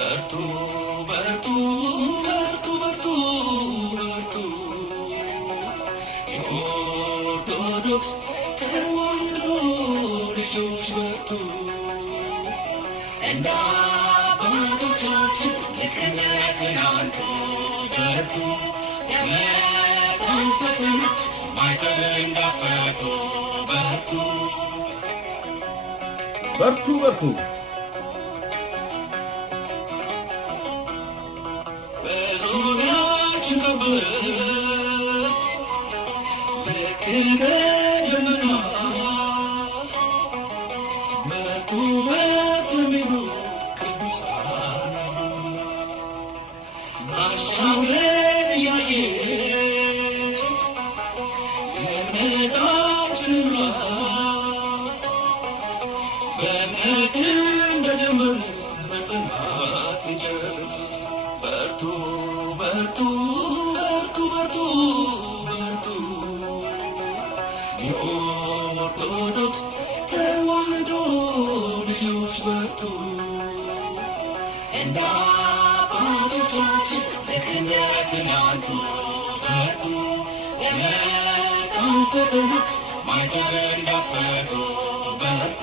በርቱ በርቱ በርቱ በርቱ በርቱ የኦርቶዶክስ ተዋሕዶ ልጆች በርቱ እንደ አባቶቻችን ልክ እንደ ትናንቱ በርቱ የመጣውን ፈተና ማይተብ እንዳትፈቱ በርቱ በርቱ በርቱ በዙሪያችን ከበው ልክ እንደ ደመና በርቱ በርቱ የሚሉ ቅዱሳን አሉና አሻግረን እያየን የእምነታችንን ራስ በእምነት እንደጀመርን በጽናት እንጨርስ። በርቱ በርቱ በርቱ በርቱ በርቱ የኦርቶዶክስ ተዋሕዶ ልጆች በርቱ እንደ አባቶቻችን ልክ እንደ ትናንቱ በርቱ የመጣውን ፈተና ማይተብ እንዳትፈቱ በርቱ